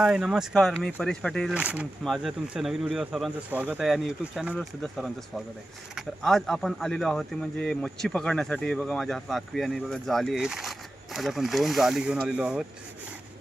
हाय नमस्कार, मी परेश पाटील. माझं तुमच्या नवीन व्हिडिओ सर्वांचं स्वागत आहे आणि यूट्यूब चॅनलवर सुद्धा सर्वांचं स्वागत आहे. तर आज आपण आलेलो आहोत ते म्हणजे मच्छी पकडण्यासाठी. बघा माझ्या हातात आखवी आणि बघा जाळी आहेत. आज आपण 2 जाळी घेऊन आलेलो आहोत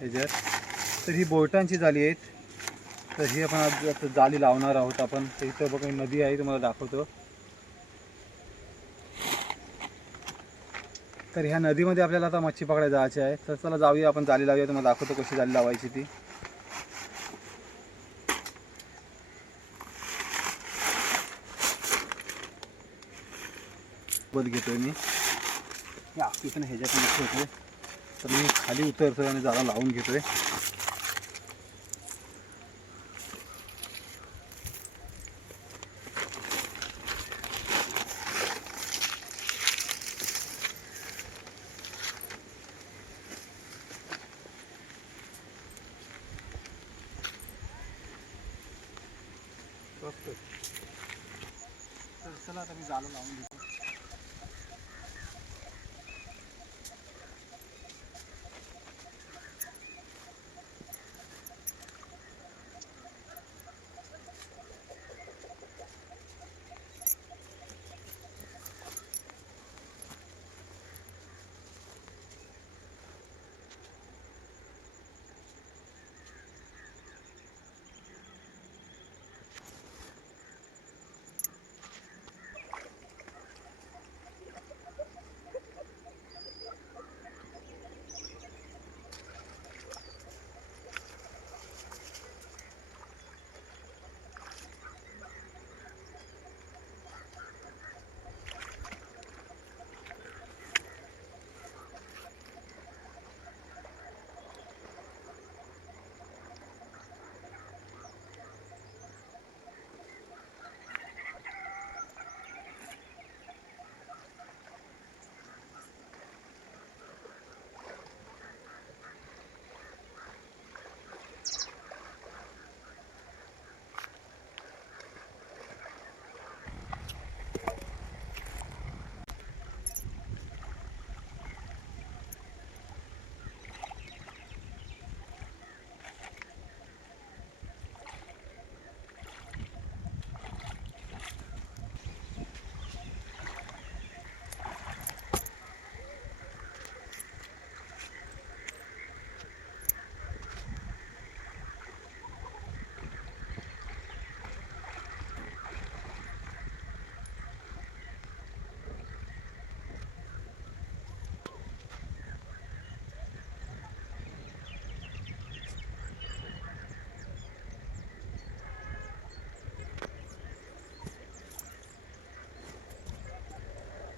ह्याच्यात. तर ही बोटांची जाळी आहेत. तर ही आपण आज जाळी लावणार आहोत आपण. तर इथं बघा नदी आहे, तुम्हाला दाखवतो. तर ह्या नदीमध्ये आपल्याला आता मच्छी पकडायला जायची आहे. तर चला जाऊया, आपण जाळी लावूया. तुम्हाला दाखवतो कशी जाळी लावायची ती. बद घेतोय मी या पण ह्याच्याकडे ठेवतोय. तर मी खाली उतरतोय आणि जाळा लावून घेतोय. तर चला आता मी जाळं लावून घेतो.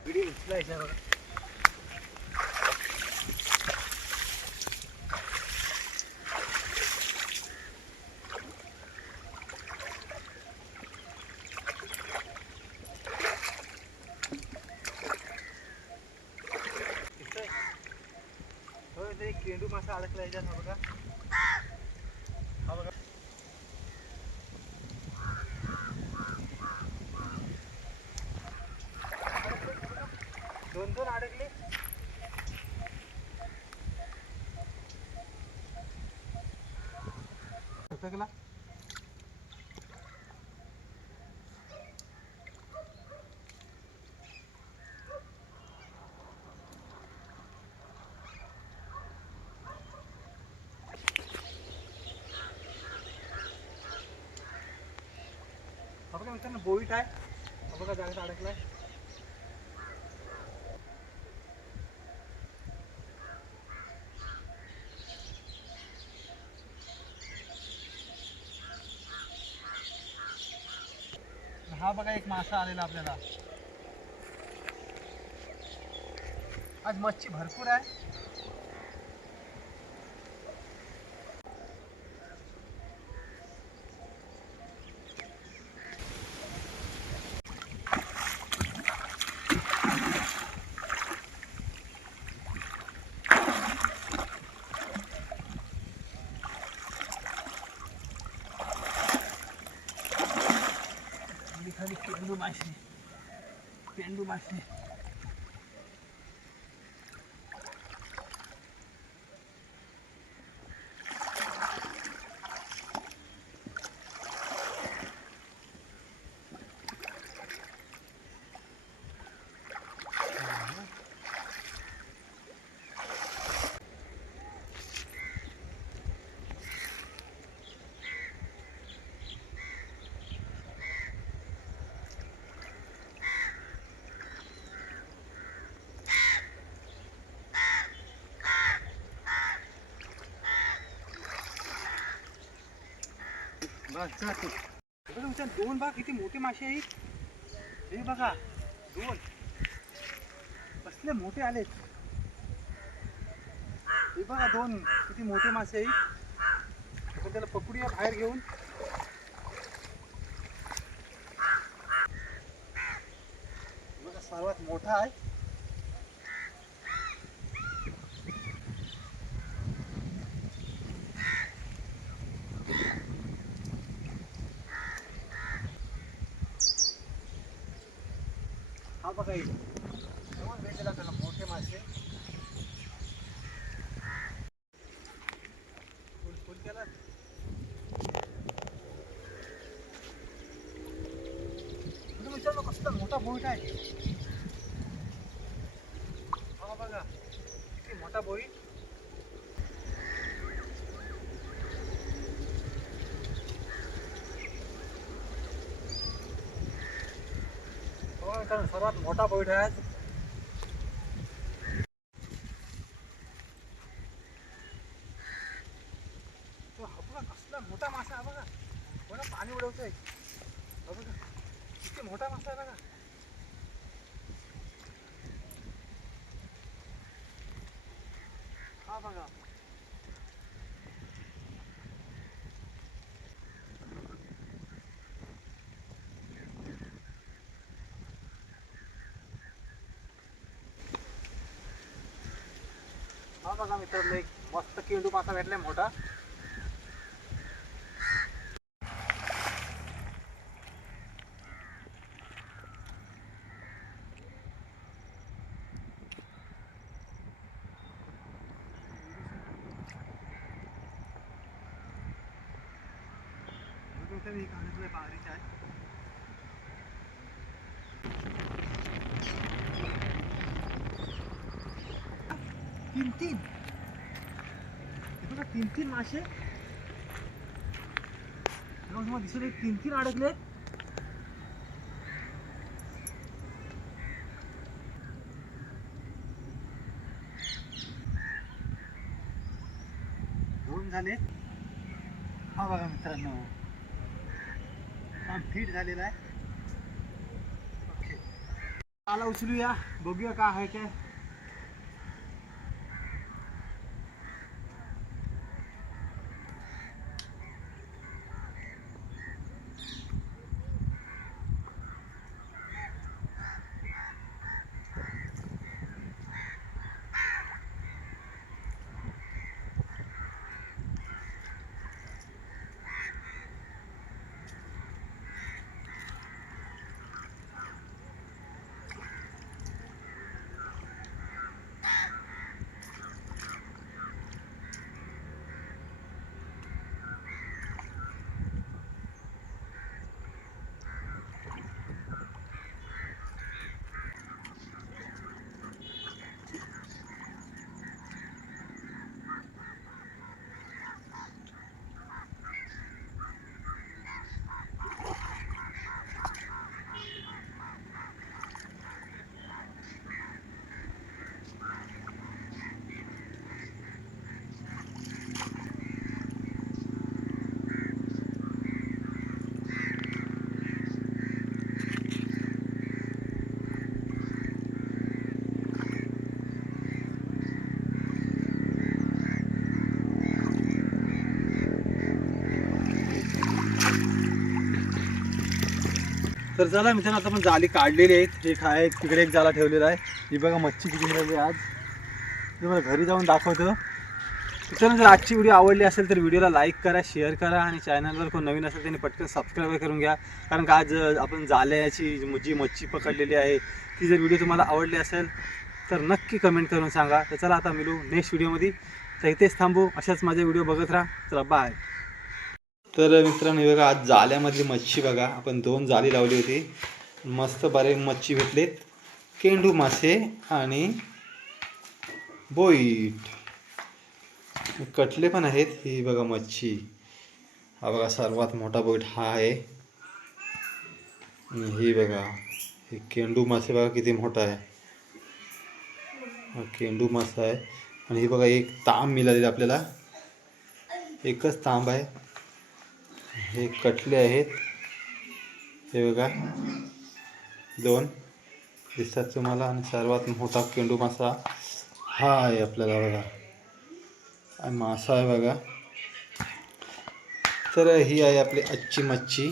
व्हिडिओ उचलायचा बघा. हो ते केंडू मासा अडकला याच्यात. हा बघा, हा बघा. दोन दोन अडकले. अडकला. हा बघा मित्रांनो, बोईट आहे. हा बघा जागेत अडकलाय. हा बघा एक मासा आलेला आपल्याला. आज मच्छी भरपूर आहे. खाली पेंडू मासे, पेंडू मासे. बस जातो. दोन बघा किती मोठे मासे आहेत. हे बघा दोन कसले मोठे आलेत. हे बघा दोन किती मोठे मासे आहेत. आपण त्याला पकडूया बाहेर घेऊन. बघा सर्वात मोठा आहे. हा बघा दोन भेटला त्याला मोठे मासे. फुल केला. मित्रांनो कसला मोठा बोईट आहे. हा बघा किती मोठा बोईट. सर्वात मोठा बोईट आहे. बघा कसला मोठा मासा आहे. बघा बघा पाणी उडवतोय. बघा किती मोठा मासा आहे. बघा हा बघा हा बघा मित्रांनो एक मस्त केंडू मासा भेटलाय मोठा. बारीक आहे. तीन बघा तीन मासे दिसले. तीन अडकले. दोन झाले. हा बघा मित्रांनो फिट झालेला आहे. ओके आला उचलूया बघूया काय आहे काय. तर चला मित्रांनो आता आपण जाळी काढलेली आहेत. एक आहे तिकडे एक जाळा ठेवलेला आहे. ही बघा मच्छी किती मिळाली आज. तुम्हाला घरी जाऊन दाखवतो. मित्रांनो जर आजची व्हिडिओ आवडली असेल तर व्हिडिओला लाईक करा, शेअर करा आणि चॅनलवर कोण नवीन असेल त्यांनी पटकन सबस्क्राईब करून घ्या. कारण का आज आपण जाळ्याची जी मच्छी पकडलेली आहे ती जर व्हिडिओ तुम्हाला आवडली असेल तर नक्की कमेंट करून सांगा. तर चला आता मिळू नेक्स्ट व्हिडिओमध्ये. तर इथेच थांबू. अशाच माझे व्हिडिओ बघत राहा. चला बाय. तर मित्रांनो बघा आज जाळ्यामधली मच्छी बघा. आपण दोन जाळी लावली होती. मस्त बरे मच्छी भेटलेत. केंडू मासे आणि बोईट कटले पण आहेत. ही बघा मच्छी. हा बघा सर्वात मोठा बोईट हा आहे. ही बघा हे केंडू मासे बघा किती मोठा आहे. हा केंडू मासा आहे. आणि ही बघा एक तांब मिळालेला आपल्याला. एकच तांब आहे. हे कटले आहेत, हे बघा 2 दिसतात तुम्हाला. आणि सर्वात मोठा केंडू मासा हा आहे आपल्याला बघा. आणि मासा आहे बघा. तर ही आहे आपली आजची मच्छी.